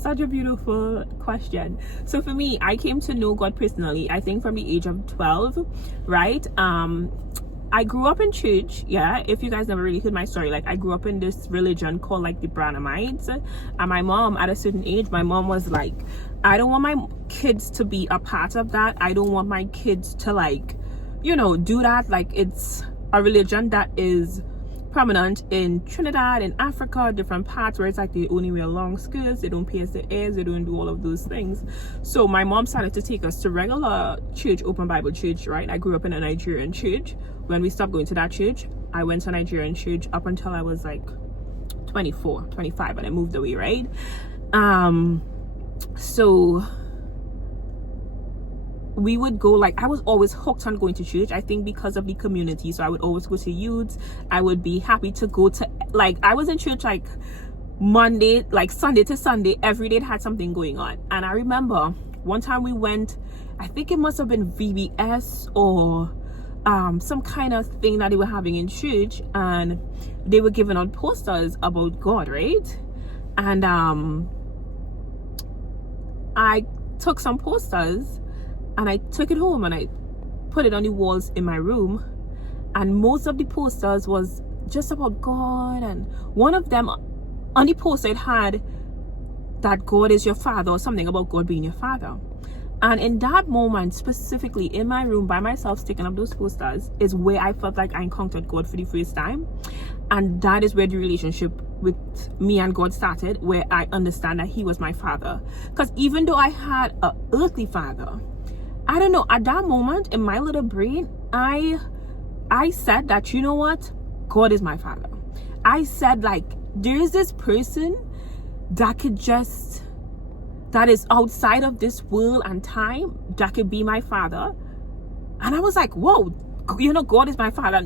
Such a beautiful question. So for me, I came to know God personally, I think from the age of 12, right? I grew up in church. Yeah, if you guys never really heard my story, like I grew up in this religion called like the Branhamites. And my mom, at a certain age, my mom was like, I don't want my kids to be a part of that. I don't want my kids to like, do that. Like, it's a religion that is prominent in Trinidad and Africa, different parts where it's like they only wear long skirts, they don't pierce their ears, they don't do all of those things. So my mom started to take us to regular church, open Bible church, right? I grew up in a Nigerian church. When we stopped going to that church, I went to a Nigerian church up until I was like 24, 25, and I moved away, right? So we would go, like, I was always hooked on going to church, I think because of the community. So I would always go to youths. I would be happy to go to, like, I was in church like Monday, like Sunday to Sunday, every day it had something going on. And I remember one time we went, I think it must have been VBS or some kind of thing that they were having in church, and they were giving out posters about God, right? And I took some posters and I took it home and I put it on the walls in my room, and most of the posters was just about God. And one of them on the poster, it had that God is your father, or something about God being your father. And in that moment, specifically in my room by myself, sticking up those posters, is where I felt like I encountered God for the first time. And that is where the relationship with me and God started, where I understand that he was my father. Because even though I had an earthly father, I don't know, at that moment in my little brain, I said that, you know what, God is my father. I said, like, there is this person that is outside of this world and time, that could be my father. And I was like, whoa, God is my father.